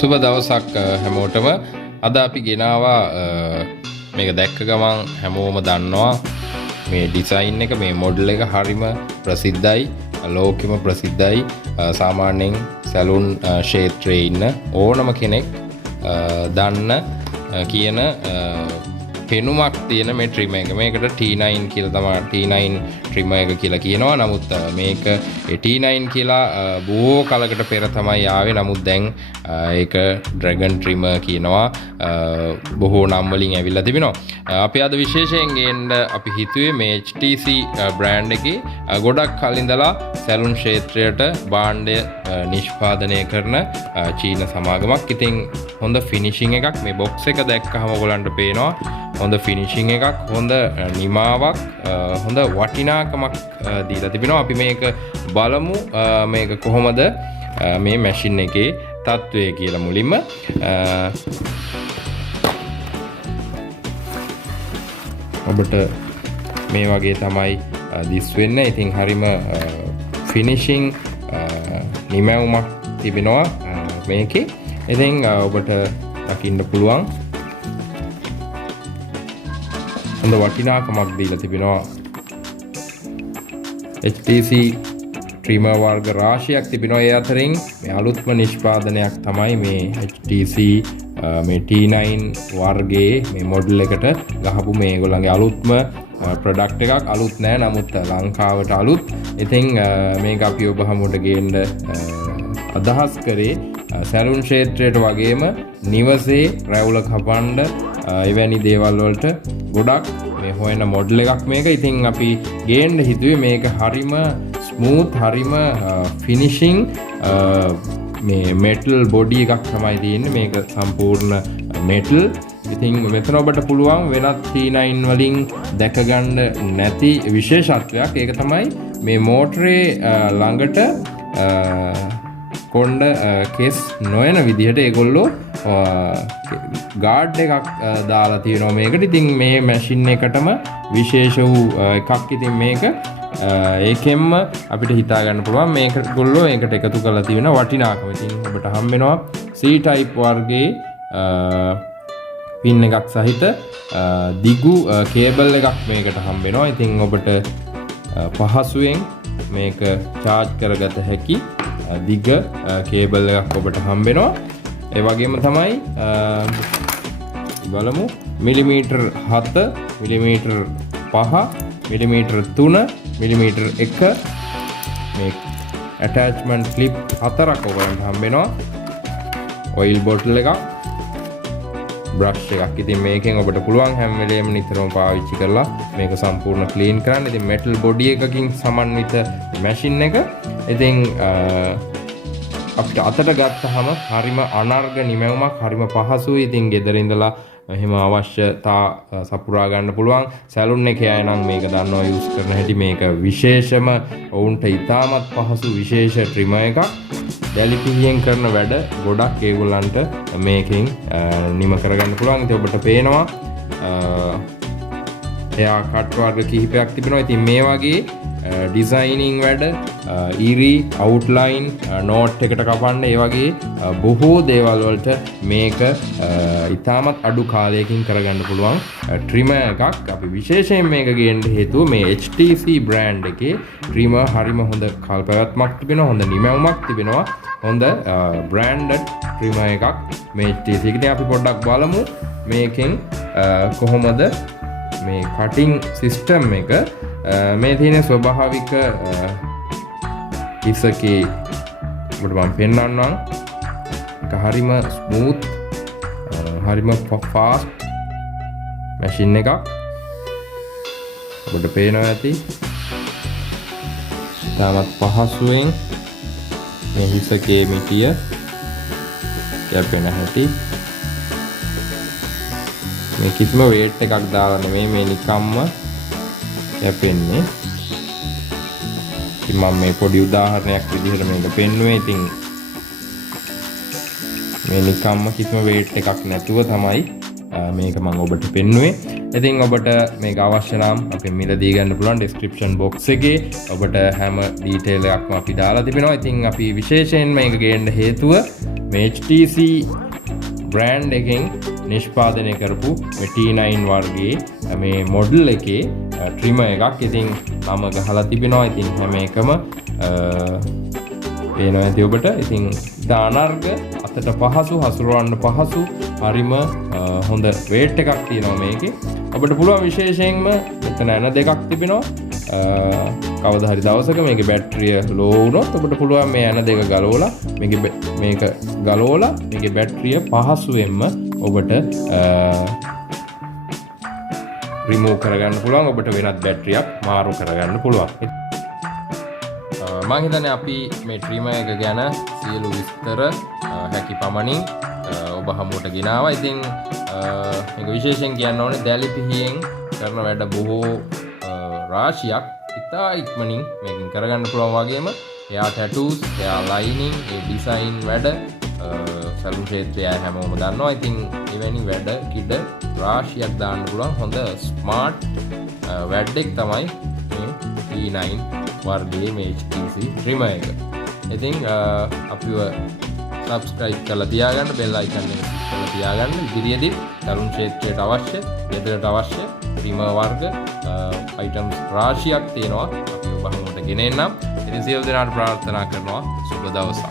සුබ දවසක් හැමෝටම. අද අපි ගෙනාවා මේක දැක්ක ගමන් හැමෝම දන්නවා මේ ඩිසයින් එක, මේ මොඩල් එක හරිම ප්‍රසිද්ධයි, ලෝකෙම ප්‍රසිද්ධයි. සාමාන්‍යයෙන් සැලුන් ක්ෂේත්‍රයේ ඉන්න ඕනම කෙනෙක් දන්න කියන පෙනුමක් තියෙන මේ ට්‍රිම එක. මේකට T9 කියලා තමයි T9 ට්‍රිම එක කියලා කියනවා. නමුත් මේක T9 කියලා බොහෝ කලකට පෙර තමයි ආවේ. නමුත් දැන් ඒක ඩ්‍රැගන් ට්‍රිම කියනවා. බොහෝ නම් වලින් ඇවිල්ලා තිබෙනවා. අපි අද විශේෂයෙන් ගේන්න අපි හිතුවේ මේ HTC බ්‍රෑන්ඩ් එකේ ගොඩක් කලින් ඉඳලා සැලුන් ක්ෂේත්‍රයට භාණ්ඩය නිෂ්පාදනය කරන චීන සමාගමක්. ඉතින් හොඳ ෆිනිෂිං එකක්. මේ බොක්ස් එක දැක්කහම ඔයගලන්ට පේනවා හොඳ ෆිනිෂිං එකක්, හොඳ නිමාවක්, හොඳ වටිනාකමක් දීලා තිබෙනවා. අපි මේක බලමු මේක කොහොමද මේ මැෂින් එකේ තත්ත්වය කියලා. මුලින්ම ඔබට මේ වගේ තමයි දිස් වෙන්නේ. ඉතින් හරිම ෆිනිෂිං නිමැවුමක් තිබෙනවා මේකේ. ඉතින් ඔබට දකින්න පුළුවන් හොඳ වටිනාකමක් දීලා තිබෙනවා. HTC ට්‍රිමර් වර්ග රාශියක් තිබෙනවා. ඒ අතරින් මේ අලුත්ම නිෂ්පාදනයක් තමයි මේ HTC මේ T9 වර්ගයේ මේ මොඩල් එකට ගහපු මේ ඒගොල්ලන්ගේ අලුත්ම ප්‍රොඩක්ට් එකක්. අලුත් නෑ, නමුත් ලංකාවට අලුත්. ඉතින් මේක අපි ඔබ හමුවට ගේන්න අදහස් කරේ සැලුන් ක්ෂේත්‍රයට වගේම නිවසේ රැවුල කපන්න එවැනි දේවල් වලට ගොඩක් මේ හොයන මොඩල් එකක් මේක. ඉතින් අපි ගේන්න හිතුවේ මේක හරිම ස්මූත්, හරිම ෆිනිෂිං මේ මෙටල් බොඩි එකක් තමයි තියෙන්නේ. මේක සම්පූර්ණ මෙටල්. ඉතින් මෙතන ඔබට පුළුවන් වෙනත් T9 වලින් දැක ගන්න නැති විශේෂත්වයක්. ඒක තමයි මේ මෝටරේ ළඟට කොණ්ඩ කෙස් නොයන විදිහට ඒගොල්ලෝ ගාඩ් එකක් දාලා තියෙනවා මේකට. ඉතින් මේ මැෂින් එකටම විශේෂ වූ එකක්. ඉතින් මේක ඒකෙන්ම අපිට හිතා ගන්න පුළුවන් මේක ගොල්ලෝ ඒකට එකතු කරලා තියෙන වටිනාකම. ඉතින් ඔබට හම්බ වෙනවා C-type වර්ගයේ පින් එකක් සහිත දිගු කේබල් එකක් මේකට හම්බ වෙනවා. ඉතින් ඔබට පහසුවෙන් මේක charge කරගත හැකි දිග කේබල් එකක් ඔබට හම්බ වෙනවා. ඒ වගේම තමයි බලමු මිලිමීටර් 7, මිලිමීටර් 5, මිලිමීටර් 3, මිලිමීටර් 1 මේ ඇටැච්මන්ට් ක්ලිප් 4ක් ඔයගලන්ට හම්බ වෙනවා. ඔයිල් බොටල් එකක්, බ්‍රෂ් එකක්. ඉතින් මේකෙන් ඔබට පුළුවන් හැම වෙලේම නිතරම පාවිච්චි කරලා මේක සම්පූර්ණ ක්ලීන් කරන්න. ඉතින් මෙටල් බොඩි එකකින් සමන්විත මැෂින් එක. ඉතින් අපිට අතට ගත්තහම හරිම අනර්ග නිමැවුමක්, හරිම පහසුයි. ඉතින් ගෙදර ඉඳලා එහෙම අවශ්‍යතා සපුරා ගන්න පුළුවන්. සැලුන් එකේ අය නම් මේක දන්නවා යූස් කරන හැටි. මේක විශේෂම ඔවුන්ට ඉතාමත් පහසු විශේෂ ට්‍රිමර් එකක්. දැලිපිහියෙන් කරන වැඩ ගොඩක් ඒගොල්ලන්ට මේකෙන් නිම කරගන්න පුළුවන්. ඉතින් ඔබට පේනවා එයා කට් වර්ග කිහිපයක් තිබෙනවා. ඉතින් මේ වගේ ඩිසයිනින් වැඩ, ඉරි අවුට්ලයින් නෝට් එකට කපන්න, ඒ වගේ බොහෝ දේවල් වලට මේක ඉතාමත් අඩු කාලයකින් කරගන්න පුළුවන් ට්‍රිමර් එකක්. අපි විශේෂයෙන් මේක ගේන්න හේතුව මේ HTC බ්‍රෑන්ඩ් එකේ ට්‍රිමර් හරිම හොඳ කල්පැවැත්මක් තිබෙනවා, හොඳ නිමැවුමක් තිබෙනවා, හොඳ බ්‍රෑන්ඩඩ් ට්‍රිමර් එකක් මේ HTC එක. ඉතින් අපි පොඩ්ඩක් බලමු මේකෙන් කොහොමද මේ කටින් සිස්ටම් එක. මේ තියෙන ස්වභාවික ඉසකේ ඔබට මම පෙන්නන්නම්. ඒක හරිම ස්මූත්, හරිම ෆාස්ට් මැෂින් එකක්. ඔබට පේනවා ඇති තාමත් පහසුවෙන් මේ හිසකේ මිටිය කැපෙන හැටි. මේ කිසිම වේට් එකක් දාලා නෙමෙයි මේ නිකම්ම කැපෙන්නේ. ඉතින් මම මේ පොඩි උදාහරණයක් විදිහට මේක පෙන්නුවේ. ඉතින් මේ නිකම්ම කිසිම වේට් එකක් නැතුව තමයි මේක මම ඔබට පෙන්නුවේ. ඉතින් ඔබට මේක අවශ්‍ය නම් අපි මිලදී ගන්න පුළුවන් description box එකේ. ඔබට හැම detail එකක්ම අපි දාලා තිබෙනවා. ඉතින් අපි විශේෂයෙන් මේක ගේන්න හේතුව මේ HTC බ්‍රෑන්ඩ් එකෙන් නිෂ්පාදනය කරපු මේ T9 වර්ගයේ මේ මොඩල් එකේ ට්‍රිමර් එකක්. ඉතින් මම ගහලා තිබෙනවා. ඉතින් හැම එකම පේනවා ඇති ඔබට. ඉතින් දානර්ග අතට පහසු, හසුරවන්න පහසු, හරිම හොඳ වේට් එකක් තියෙනවා මේකේ. ඔබට පුළුවන් විශේෂයෙන්ම මෙතන ඇන දෙකක් තිබෙනවා. කවදා හරි දවසක මේකේ බැටරිය ලෝ වුණොත් ඔබට පුළුවන් මේ ඇන දෙක ගලවලා මේක ගලවලා මේකේ බැටරිය පහසුවෙන්ම ඔබට රිමූව් කරගන්න පුළුවන්. ඔබට වෙනත් බැටරියක් මාරු කරගන්න පුළුවන්. මම හිතන්නේ අපි මේ ට්‍රිමර් එක ගැන සියලු විස්තර හැකි පමණින් ඔබ හමුවට ගෙනාවා. ඉතින් මේක විශේෂයෙන් කියන්න ඕනේ දැලි පිහියෙන් කරන වැඩ බොහෝ රාශියක් ඉතා ඉක්මනින් මේකෙන් කරගන්න පුළුවන් වගේම එයා ටැටූස්, එයා ලයිනින්, ඒ ඩිසයින් වැඩ සැලුන් ක්ෂේත්‍රය හැමෝම දන්නවා. ඉතින් එවැනි වැඩ කිඩ රාශියක් දාන්න පුළුවන් හොඳ ස්මාර්ට් වැඩෙක් තමයි මේ T9 වර්ගයේ මේ HTC ට්‍රිමර් එක. ඉතින් අපිව subscribe කරලා තියාගන්න, bell icon එක කරලා තියාගන්න. ඉදිරියේදී තරුණ ක්ෂේත්‍රයට අවශ්‍ය, ගෙදරට අවශ්‍ය ට්‍රිමර් වර්ග items රාශියක් තියෙනවා. අපි ඔබ හමුවට ගෙන එන්නම්. ඉතින් සියලු දෙනාට ප්‍රාර්ථනා කරනවා සුබ දවසක්.